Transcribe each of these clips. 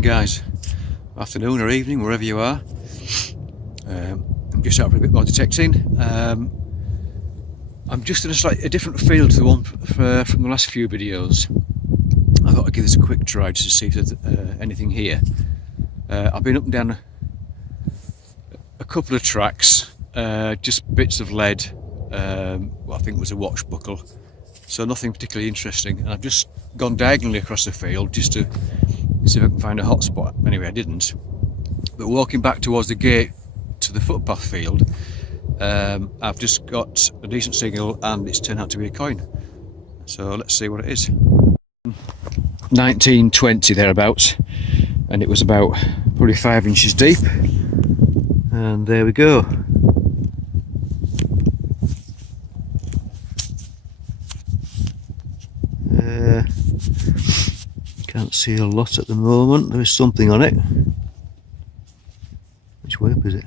morning guys, afternoon or evening, wherever you are. I'm just out for a bit more detecting. I'm just in a slightly different field to the one from the last few videos. I thought I'd give this a quick try just to see if there's anything here. I've been up and down a couple of tracks, just bits of lead, what I think was a watch buckle, so nothing particularly interesting. And I've just gone diagonally across the field just to see if I can find a hot spot. Anyway, I didn't. But walking back towards the gate to the footpath field, I've just got a decent signal and it's turned out to be a coin. So let's see what it is. 1920 thereabouts, and it was about probably 5 inches deep. And there we go. Can't see a lot at the moment. There is something on it. Which way up is it?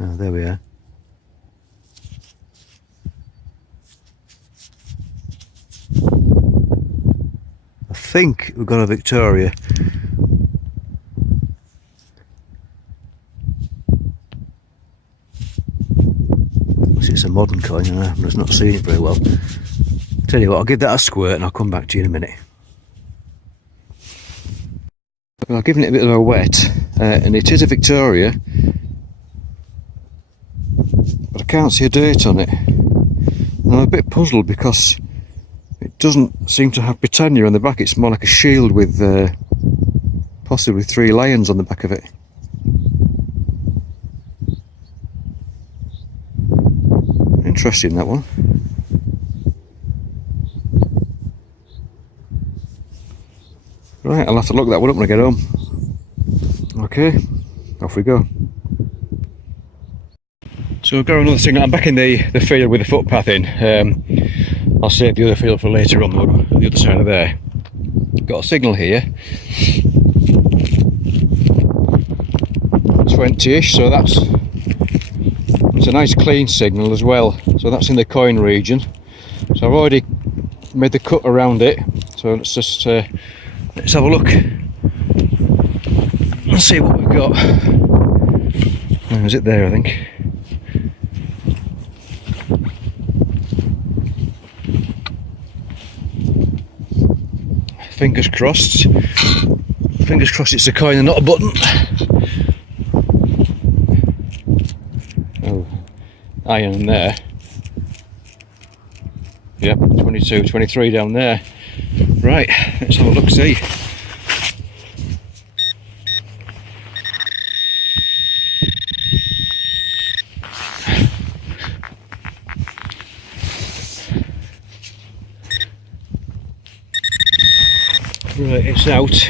Oh, there we are. I think we've got a Victoria. It's a modern coin and I'm just not seeing it very well. Tell you what, I'll give that a squirt and I'll come back to you in a minute. Well, I've given it a bit of a wet, and it is a Victoria, but I can't see a date on it. And I'm a bit puzzled because it doesn't seem to have Britannia on the back. It's more like a shield with possibly 3 lions on the back of it. Interesting, that one. Right, I'll have to look that one up when I get home. Okay, off we go. So we've got another signal. I'm back in the field with the footpath in. I'll save the other field for later on, though, the other side of there. Got a signal here. 20-ish, so it's a nice clean signal as well. So that's in the coin region. So I've already made the cut around it. So let's just let's have a look and see what we've got. Oh, is it there, I think? Fingers crossed. Fingers crossed it's a coin and not a button. Oh, iron there. Yep, 22, 23 down there. Right, let's have a look, see. Right, it's out.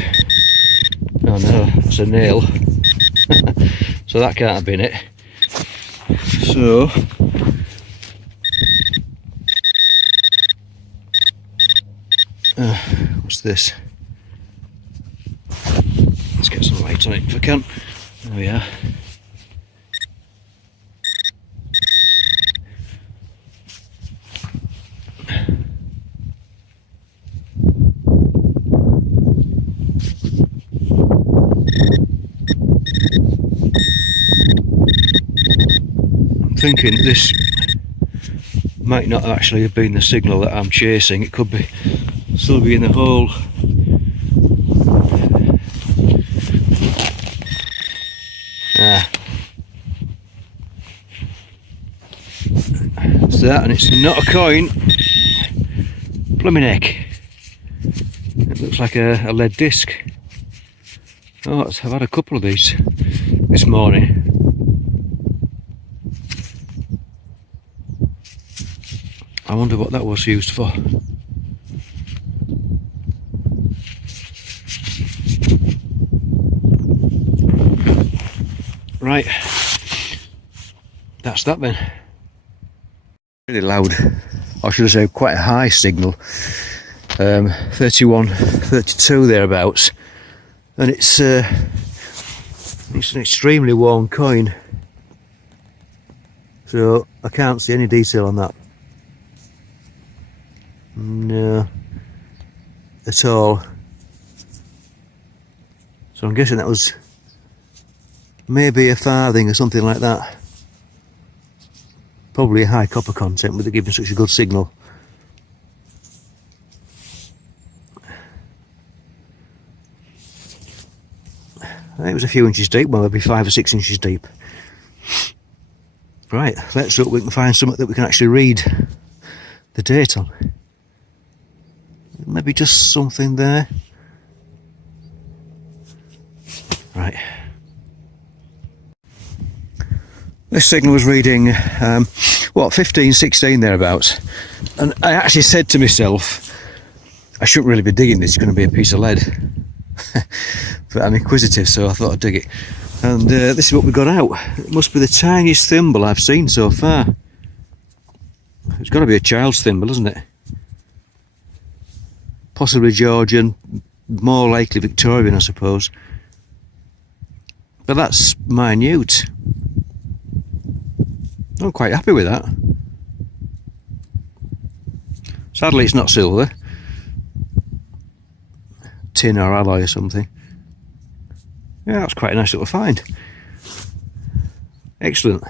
Oh no, that's a nail. So that can't have been it. So what's this? Let's get some light on it if I can. There we are. I'm thinking this might not actually have been the signal that I'm chasing. It could be still be in the hole. It's that, and it's not a coin. Blooming heck. It looks like a lead disc. Oh, I've had a couple of these this morning. I wonder what that was used for. Right, that's that then. Really loud, or should I say quite a high signal. 31, 32 thereabouts, and it's an extremely worn coin. So I can't see any detail on that. No, at all. So I'm guessing that was maybe a farthing or something like that. Probably a high copper content with it giving such a good signal. It was a few inches deep, well maybe 5 or 6 inches deep. Right, let's hope we can find something that we can actually read the date on. Maybe just something there. Right. This signal was reading, 15, 16 thereabouts. And I actually said to myself, I shouldn't really be digging this, it's going to be a piece of lead. But I'm inquisitive, so I thought I'd dig it. And this is what we got out. It must be the tiniest thimble I've seen so far. It's got to be a child's thimble, isn't it? Possibly Georgian, more likely Victorian, I suppose. But that's minute. I'm quite happy with that. Sadly, it's not silver. Tin or alloy or something. Yeah, that's quite a nice little find. Excellent.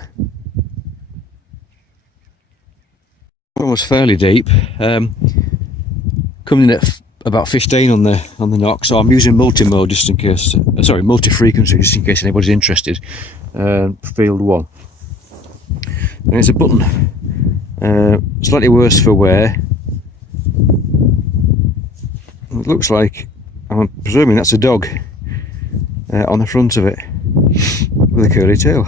One was fairly deep. Coming in at about 15 on the knock, so I'm using multi-mode just in case. Sorry, multi-frequency just in case anybody's interested. Field 1. And it's a button. Slightly worse for wear. It looks like, I'm presuming that's a dog on the front of it with a curly tail.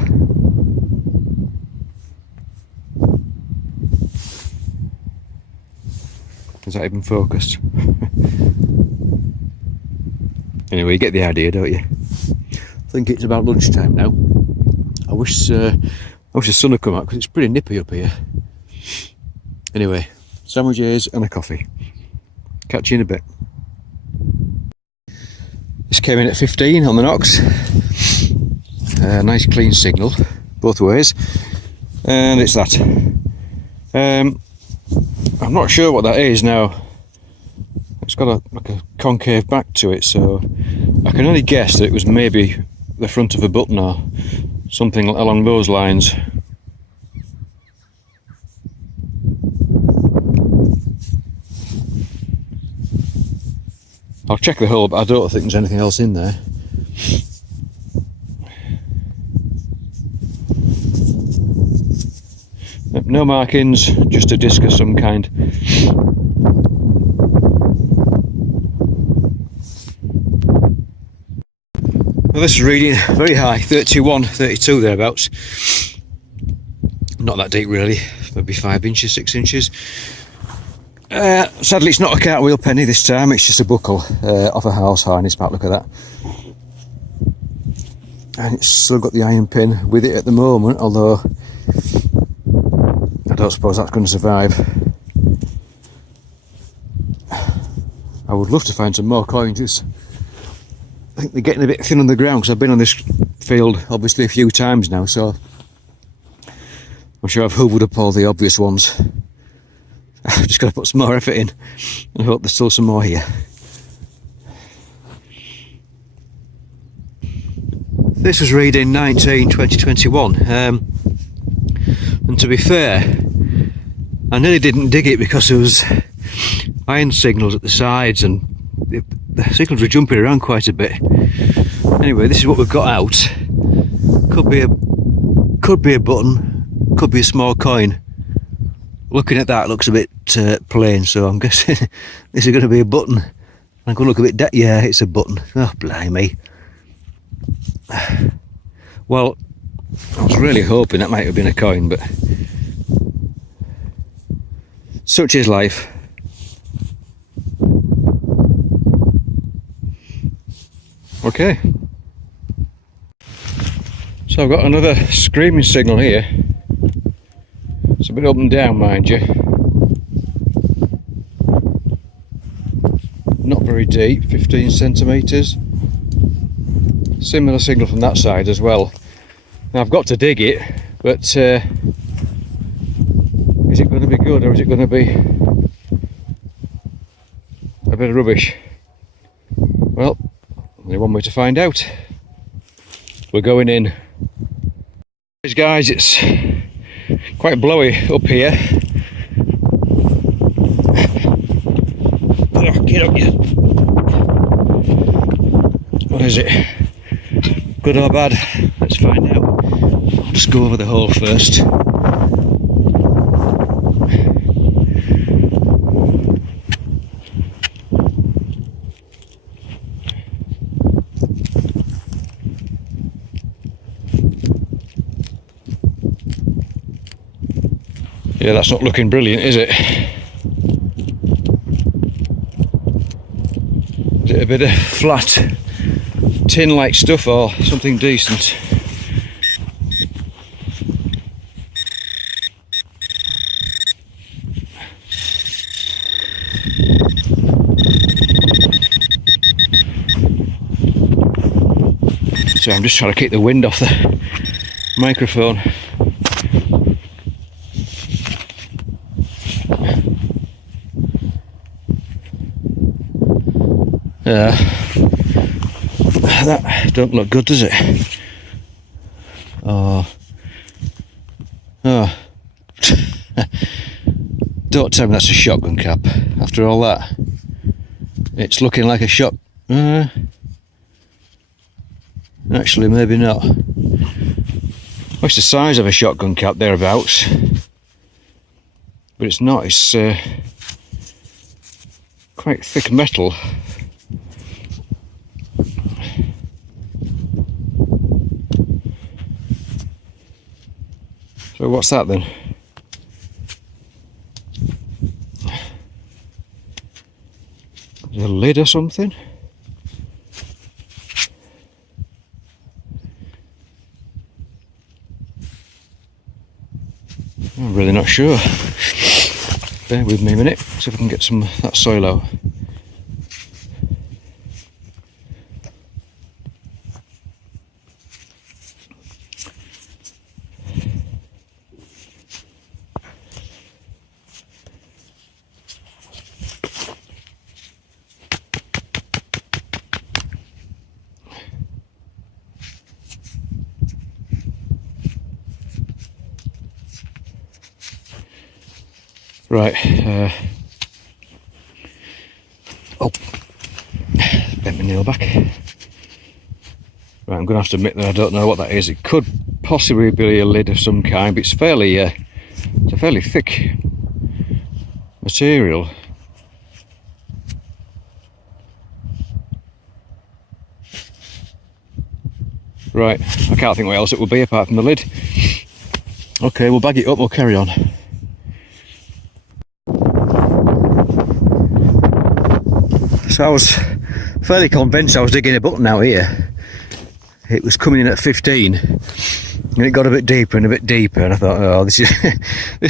Is that even focused? Anyway, you get the idea, don't you? I think it's about lunchtime now. I wish the sun had come out because it's pretty nippy up here. Anyway, sandwiches and a coffee. Catch you in a bit. This came in at 15 on the knocks. Nice clean signal both ways, and it's that. I'm not sure what that is now. It's got like a concave back to it, so I can only guess that it was maybe the front of a button or something along those lines. I'll check the hole, but I don't think there's anything else in there. No markings, just a disc of some kind. Well, this is reading very high, 31, 32 thereabouts. Not that deep really, maybe 5 inches, 6 inches. Sadly it's not a cartwheel penny this time, it's just a buckle off a house harness back, look at that. And it's still got the iron pin with it at the moment, although I don't suppose that's going to survive. I would love to find some more coins. I think they're getting a bit thin on the ground because I've been on this field obviously a few times now, so I'm sure I've hoovered up all the obvious ones. I've just got to put some more effort in and hope there's still some more here. This was reading 2021, and to be fair, I nearly didn't dig it because there was iron signals at the sides and the signals were jumping around quite a bit. Anyway, this is what we've got out. Could be a button, could be a small coin. Looking at that, it looks a bit plain, so I'm guessing this is going to be a button. I'm going to look a bit yeah, it's a button. Oh, blimey. Well, I was really hoping that might have been a coin, but such is life. Okay. So I've got another screaming signal here. It's a bit up and down, mind you. Not very deep, 15 centimetres. Similar signal from that side as well. Now I've got to dig it, but good, or is it going to be a bit of rubbish? Well, only one way to find out. We're going in. Guys, it's quite blowy up here. Oh, get up, you. What is it? Good or bad? Let's find out. I'll just go over the hole first. Yeah, that's not looking brilliant, is it? Is it a bit of flat tin-like stuff or something decent? So I'm just trying to keep the wind off the microphone. That don't look good, does it? Oh. Don't tell me that's a shotgun cap after all that. It's looking like a shot. Actually, maybe not. What's the size of a shotgun cap thereabouts? But it's not. It's quite thick metal. So what's that then? Is it a lid or something? I'm really not sure. Bear with me a minute, see if I can get some of that soil out. Right, oh, bent my nail back. Right, I'm going to have to admit that I don't know what that is. It could possibly be a lid of some kind, but it's fairly, it's a fairly thick material. Right, I can't think what else it would be apart from the lid. Okay, we'll bag it up, we'll carry on. So I was fairly convinced I was digging a button out here. It was coming in at 15 and it got a bit deeper and I thought, oh, this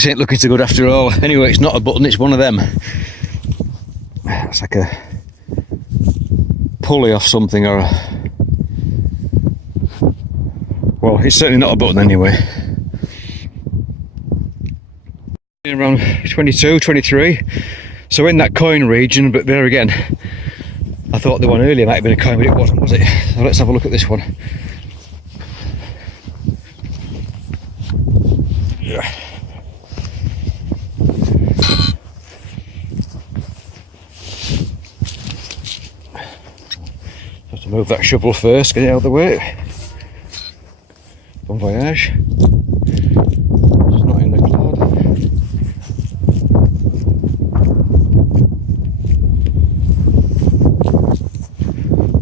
ain't looking so good after all. Anyway, it's not a button, it's one of them. It's like a pulley off something or a... Well, it's certainly not a button anyway. Around 22, 23. So in that coin region, but there again, I thought the one earlier might have been a coin, but it wasn't, was it? So let's have a look at this one. Yeah. Have to move that shovel first, get it out of the way. Bon voyage. It's not in the cloud.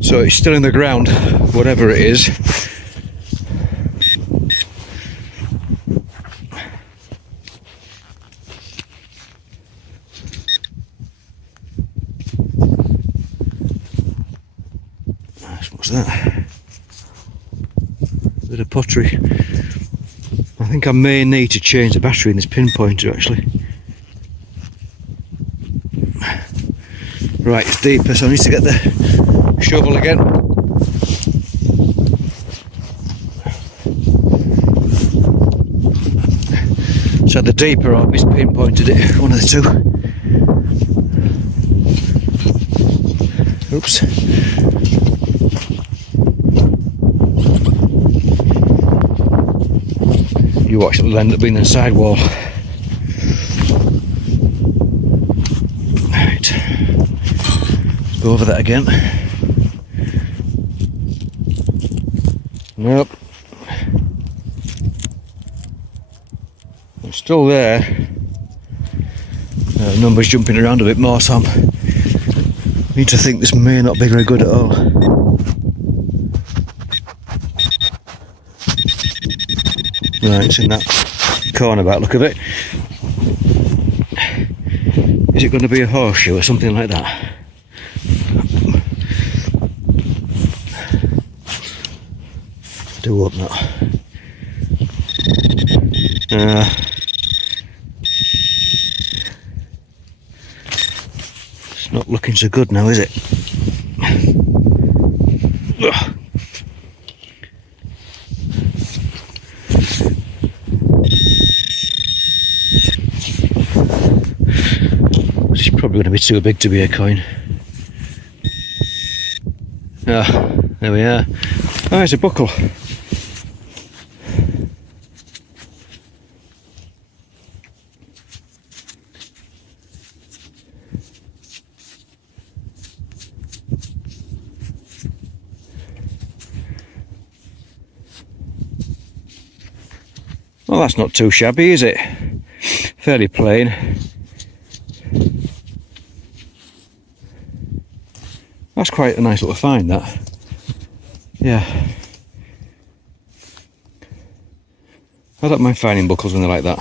So it's still in the ground, whatever it is. What's that? Bit of pottery. I think I may need to change the battery in this pinpointer actually. Right, it's deeper, so I need to get the shovel again. So either the deeper or he's pinpointed it, one of the two. Oops. You watch, it'll end up being the side wall. Right. Let's go over that again. Nope. It's still there. Numbers jumping around a bit more, so I need to think this may not be very good at all. Right, it's in that corner back, look of it. Is it going to be a horseshoe or something like that? I do hope not. It's not looking so good now, is it? Ugh. It's probably going to be too big to be a coin. Ah, there we are. Oh, it's a buckle. Well, that's not too shabby, is it? Fairly plain. That's quite a nice little find, that. Yeah. I don't mind finding buckles when they're like that.